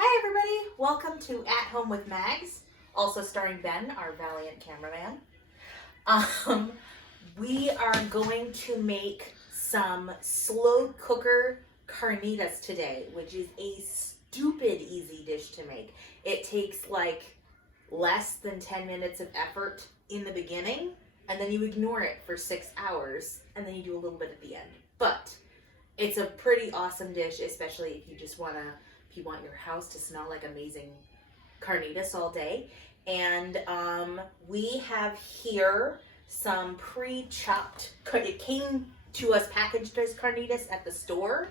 Hi everybody, welcome to At Home with Mags, also starring Ben, our valiant cameraman. We are going to make some slow cooker carnitas today, which is a stupid easy dish to make. It takes like less than 10 minutes of effort in the beginning, and then you ignore it for 6 hours, and then you do a little bit at the end. But it's a pretty awesome dish, especially if you just want your house to smell like amazing carnitas all day. And we have here some pre-chopped, it came to us packaged as carnitas at the store.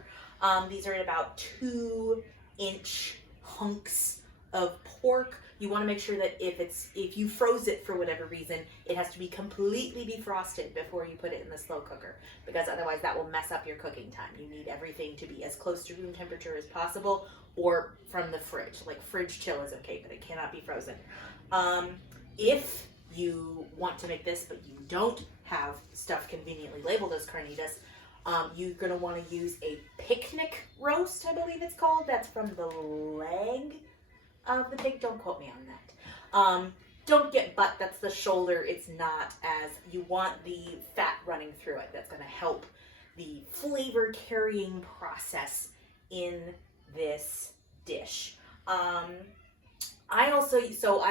These are in about 2-inch hunks of pork. You want to make sure that if you froze it for whatever reason, it has to be completely defrosted before you put it in the slow cooker, because otherwise that will mess up your cooking time. You need everything to be as close to room temperature as possible, or from the fridge. Like fridge chill is okay, but it cannot be frozen. If you want to make this, but you don't have stuff conveniently labeled as carnitas, you're going to want to use a picnic roast, I believe it's called. That's from the leg of the pig. Don't quote me on that. Don't get butt, that's the shoulder. It's not as, you want the fat running through it. That's going to help the flavor carrying process in this dish. I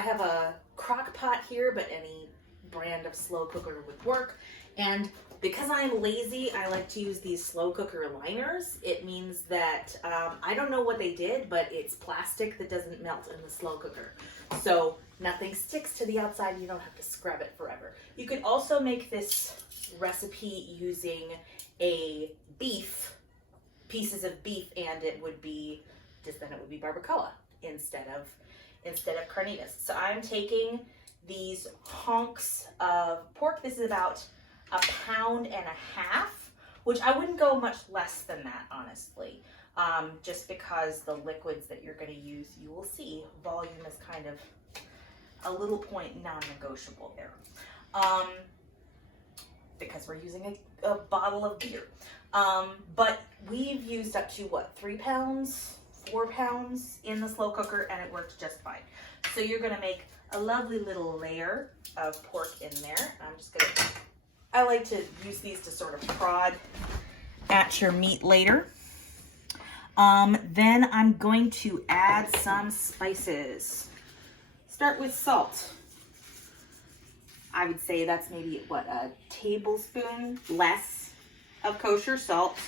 have a crock pot here, but any brand of slow cooker would work. And because I'm lazy, I like to use these slow cooker liners. It means that, I don't know what they did, but it's plastic that doesn't melt in the slow cooker. So nothing sticks to the outside. You don't have to scrub it forever. You could also make this recipe using pieces of beef, and it would be barbacoa instead of carnitas. So I'm taking these hunks of pork. This is about 1.5 pounds, which I wouldn't go much less than that, honestly. Just because the liquids that you're going to use, you will see, volume is kind of a little point non-negotiable there. Because we're using a bottle of beer. But we've used up to 3 pounds, 4 pounds in the slow cooker, and it worked just fine. So you're going to make a lovely little layer of pork in there. I like to use these to sort of prod at your meat later. Then I'm going to add some spices. Start with salt. I would say that's maybe, a tablespoon less of kosher salt.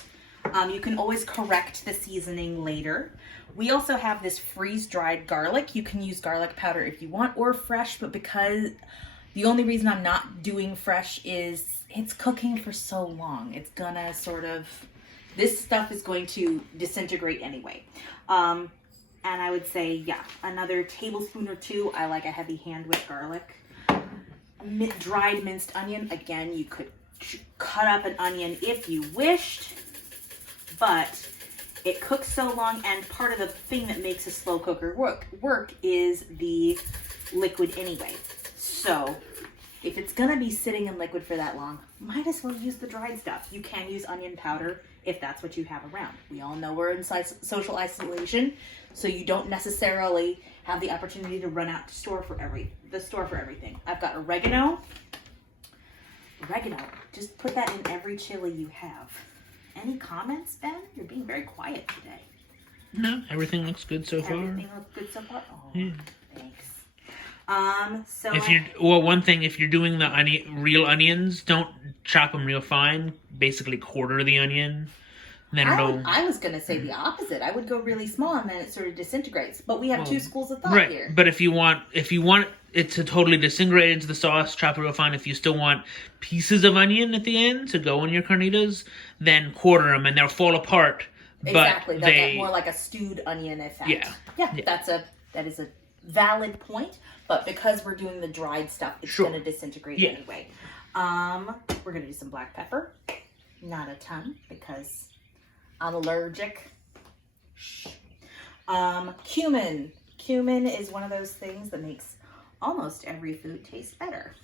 You can always correct the seasoning later. We also have this freeze-dried garlic. You can use garlic powder if you want, or fresh, but because the only reason I'm not doing fresh is it's cooking for so long. It's gonna this stuff is going to disintegrate anyway. And I would say, another tablespoon or 2. I like a heavy hand with garlic. Dried minced onion. Again, you could cut up an onion if you wished, but it cooks so long, and part of the thing that makes a slow cooker work is the liquid anyway. So if it's gonna be sitting in liquid for that long, might as well use the dried stuff. You can use onion powder if that's what you have around. We all know we're in social isolation, so you don't necessarily have the opportunity to run out to the store for everything. I've got oregano. Just put that in every chili you have. Any comments, Ben? You're being very quiet today. No, everything looks good so far. Everything looks good so far? Oh, yeah. Thanks. One thing, if you're doing the real onions, don't chop them real fine. Basically, quarter the onion. Then I was going to say the opposite. I would go really small, and then it sort of disintegrates. But we have two schools of thought here. But if you want it to totally disintegrate into the sauce, chop it real fine. If you still want pieces of onion at the end to go in your carnitas, then quarter them, and they'll fall apart. Exactly. But That's more like a stewed onion effect. Yeah. That is a valid point. But because we're doing the dried stuff, it's going to disintegrate anyway. We're going to do some black pepper. Not a ton, because I'm allergic. Cumin. Cumin is one of those things that makes almost every food taste better.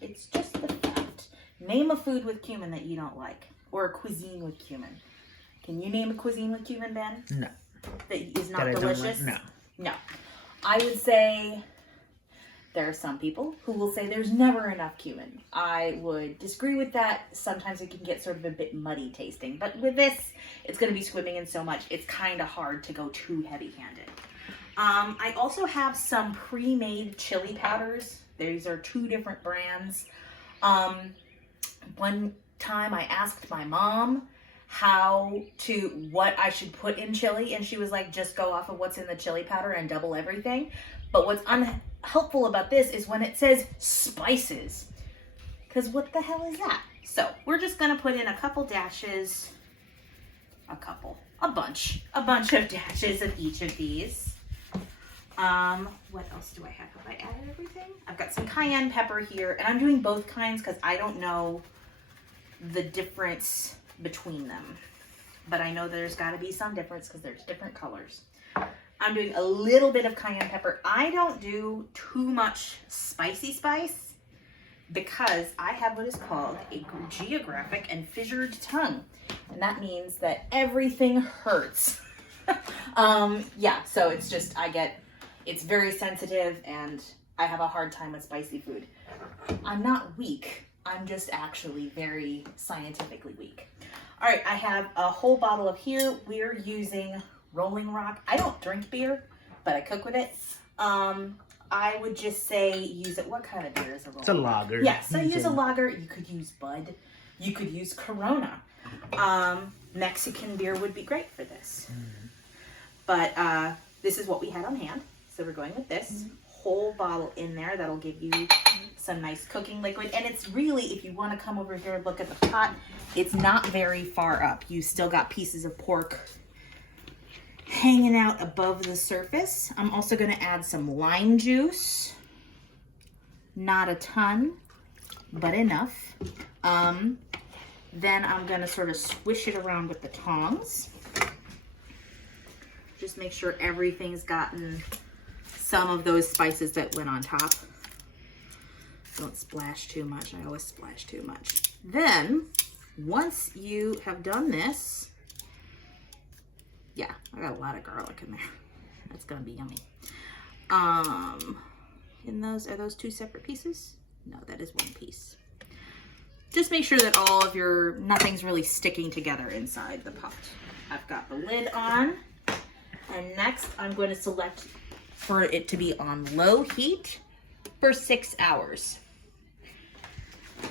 It's just the fact. Name a food with cumin that you don't like, or a cuisine with cumin. Can you name a cuisine with cumin, Ben? No. That is not delicious? No. No. I would say there are some people who will say there's never enough cumin. I would disagree with that. Sometimes it can get sort of a bit muddy tasting. But with this, it's going to be swimming in so much, it's kind of hard to go too heavy-handed. I also have some pre-made chili powders. These are 2 different brands. One time I asked my mom what I should put in chili, and she was like, just go off of what's in the chili powder and double everything. But what's unhelpful about this is when it says spices, because what the hell is that? So we're just gonna put in a couple dashes, a bunch of dashes of each of these. What else do I have? Have I added everything? I've got some cayenne pepper here, and I'm doing both kinds because I don't know the difference between them. But I know there's got to be some difference because there's different colors. I'm doing a little bit of cayenne pepper. I don't do too much spicy spice because I have what is called a geographic and fissured tongue. And that means that everything hurts. Yeah, so it's just, it's very sensitive and I have a hard time with spicy food. I'm not weak. I'm just actually very scientifically weak. All right, I have a whole bottle of here. We're using Rolling Rock. I don't drink beer, but I cook with it. I would just say use it. What kind of beer is a Rolling Rock? It's a lager. Yes, so use a lager. You could use Bud. You could use Corona. Mexican beer would be great for this. But this is what we had on hand. So we're going with this whole bottle in there. That'll give you some nice cooking liquid. And it's really, if you want to come over here and look at the pot, it's not very far up. You still got pieces of pork hanging out above the surface. I'm also going to add some lime juice. Not a ton, but enough. Then I'm going to sort of swish it around with the tongs. Just make sure everything's gotten some of those spices that went on top. Don't splash too much. I always splash too much. Then, once you have done this, yeah, I got a lot of garlic in there. That's gonna be yummy. Are those 2 separate pieces? No, that is 1 piece. Just make sure that all of nothing's really sticking together inside the pot. I've got the lid on. And next, I'm going to select for it to be on low heat for 6 hours.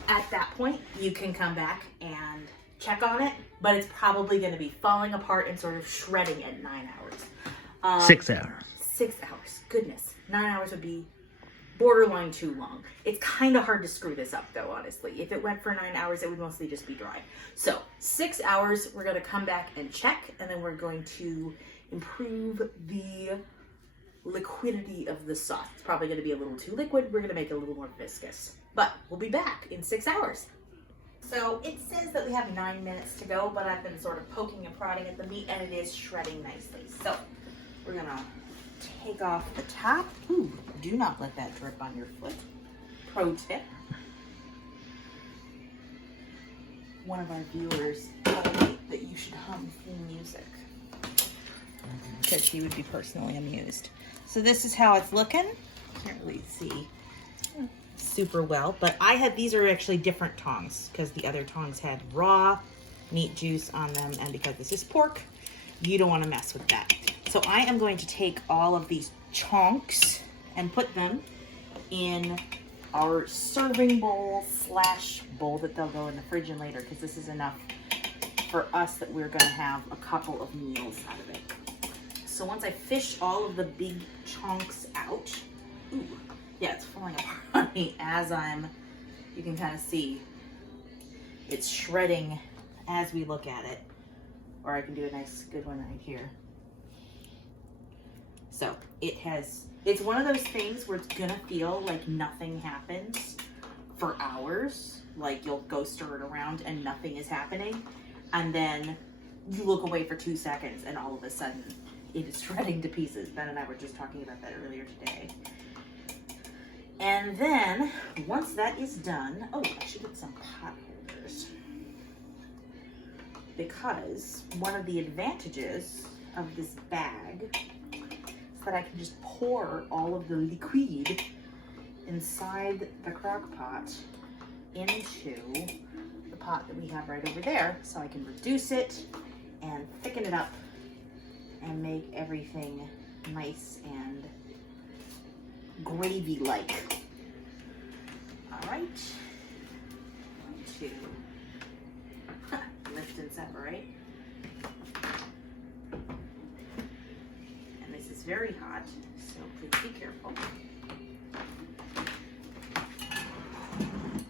At that point, you can come back and check on it, but it's probably going to be falling apart and sort of shredding at 9 hours. 6 hours. 6 hours. Goodness. 9 hours would be borderline too long. It's kind of hard to screw this up, though, honestly. If it went for 9 hours, it would mostly just be dry. So 6 hours, we're going to come back and check, and then we're going to improve the liquidity of the sauce. It's probably going to be a little too liquid. We're going to make it a little more viscous. But we'll be back in 6 hours. So it says that we have 9 minutes to go, but I've been sort of poking and prodding at the meat, and it is shredding nicely. So we're going to take off the top. Ooh, do not let that drip on your foot. Pro tip. One of our viewers told me that you should hum theme music because she would be personally amused. So this is how it's looking. Can't really see super well, but these are actually different tongs because the other tongs had raw meat juice on them, and because this is pork, you don't want to mess with that. So I am going to take all of these chunks and put them in our serving bowl / bowl that they'll go in the fridge in later, because this is enough for us that we're going to have a couple of meals out of it. So once I fish all of the big chunks out, ooh, yeah, it's falling apart on me as you can kind of see, it's shredding as we look at it. Or I can do a nice good one right here. So it's one of those things where it's gonna feel like nothing happens for hours. Like you'll go stir it around and nothing is happening. And then you look away for 2 seconds and all of a sudden it is shredding to pieces. Ben and I were just talking about that earlier today. And then once that is done, oh, I should get some pot holders. Because one of the advantages of this bag is that I can just pour all of the liquid inside the crock pot into the pot that we have right over there, so I can reduce it and thicken it up and make everything nice and gravy-like. All right, going to lift and separate. And this is very hot, so please be careful.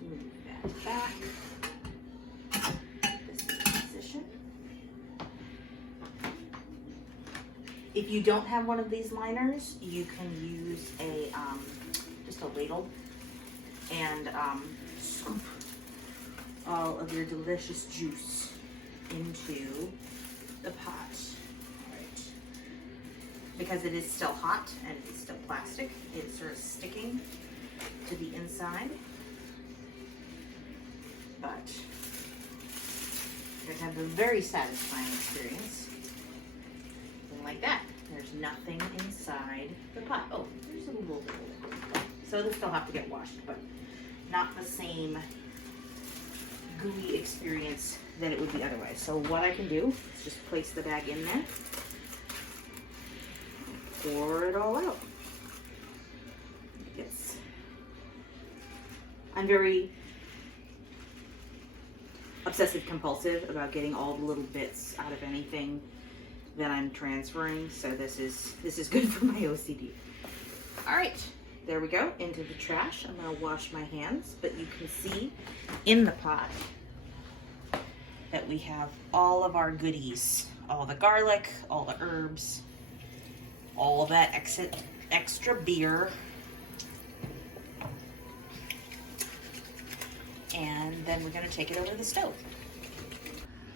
Move that back. This is the position. If you don't have one of these liners, you can use a just a ladle and scoop all of your delicious juice into the pot. All right. Because it is still hot and it's still plastic, it's sort of sticking to the inside. But you're gonna have a very satisfying experience. Something like that. There's nothing inside the pot. Oh, there's a little bit of liquid. So this still have to get washed, but not the same gooey experience that it would be otherwise. So what I can do is just place the bag in there, pour it all out. I'm very obsessive compulsive about getting all the little bits out of anything that I'm transferring, so this is good for my OCD. All right, there we go, into the trash. I'm gonna wash my hands, but you can see in the pot that we have all of our goodies, all the garlic, all the herbs, all of that extra beer, and then we're gonna take it over to the stove.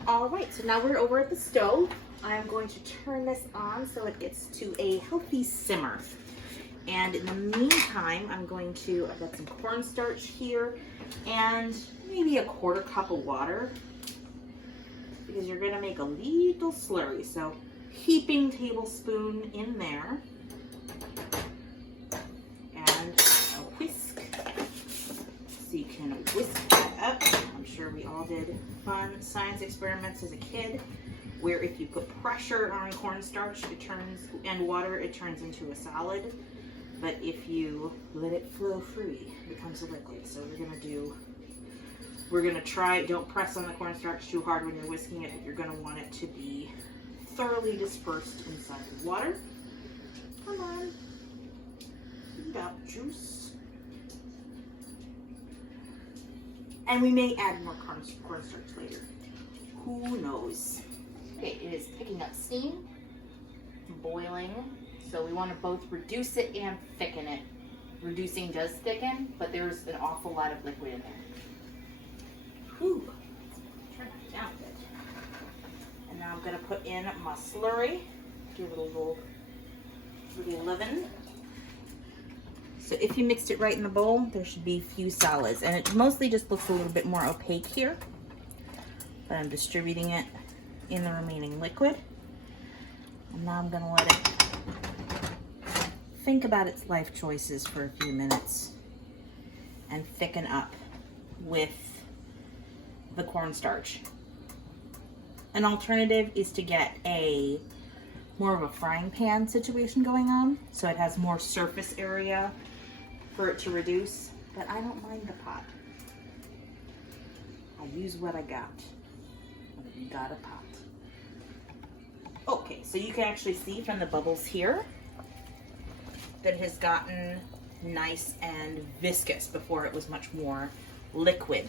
All right, so now we're over at the stove. I'm going to turn this on so it gets to a healthy simmer. And in the meantime, I've got some cornstarch here and maybe a 1/4 cup of water, because you're gonna make a little slurry. So heaping tablespoon in there and a whisk. So you can whisk that up. I'm sure we all did fun science experiments as a kid, where if you put pressure on cornstarch and water, it turns into a solid. But if you let it flow free, it becomes a liquid. So we're gonna try, don't press on the cornstarch too hard when you're whisking it, but you're gonna want it to be thoroughly dispersed inside the water. Come on, that juice. And we may add more cornstarch later. Who knows? Okay, it is picking up steam, boiling. So we want to both reduce it and thicken it. Reducing does thicken, but there's an awful lot of liquid in there. Whew. Turn that down a bit. And now I'm going to put in my slurry. Give it a little leaven. So if you mixed it right in the bowl, there should be few solids. And it mostly just looks a little bit more opaque here. But I'm distributing it in the remaining liquid. And now I'm going to let it think about its life choices for a few minutes and thicken up with the cornstarch. An alternative is to get more of a frying pan situation going on, so it has more surface area for it to reduce, but I don't mind the pot. I use what I got. We got a pot. Okay, so you can actually see from the bubbles here that it has gotten nice and viscous. Before it was much more liquid,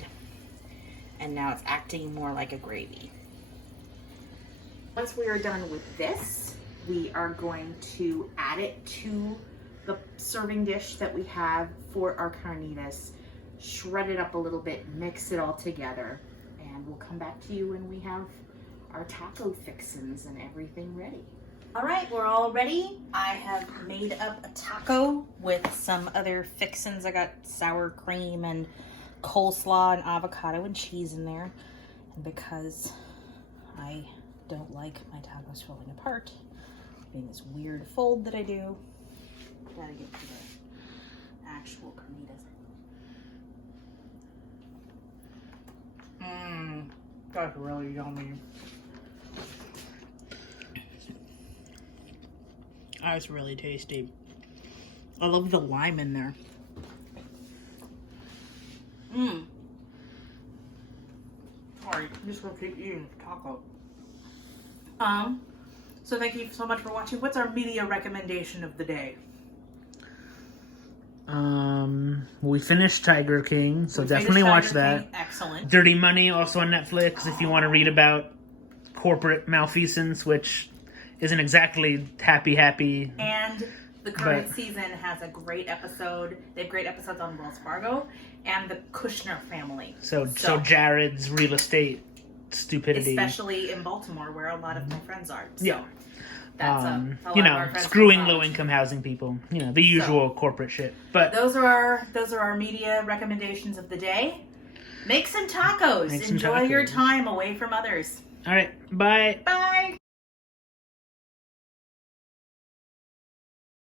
and now it's acting more like a gravy. Once we are done with this, we are going to add it to the serving dish that we have for our carnitas, shred it up a little bit, mix it all together, and we'll come back to you when we have our taco fixins and everything ready. All right, we're all ready. I have made up a taco with some other fixins. I got sour cream and coleslaw and avocado and cheese in there. And because I don't like my tacos falling apart, Doing this weird fold that I do. Gotta get to the actual carnitas. That's really yummy. That's really tasty. I love the lime in there. Sorry, I'm just gonna keep eating the taco. So thank you so much for watching. What's our media recommendation of the day? We finished Tiger King, so definitely watch that. King. Excellent. Dirty Money, also on Netflix, if you want to read about corporate malfeasance, which isn't exactly happy. And the current season has a great episode. They have great episodes on Wells Fargo and the Kushner family. So Jared's real estate stupidity. Especially in Baltimore, where a lot of my friends are. So yeah. That's a lot of our friends screwing from college. low-income housing people. The usual corporate shit. But those are our media recommendations of the day. Make some tacos. Enjoy your time away from others. All right. Bye. Bye.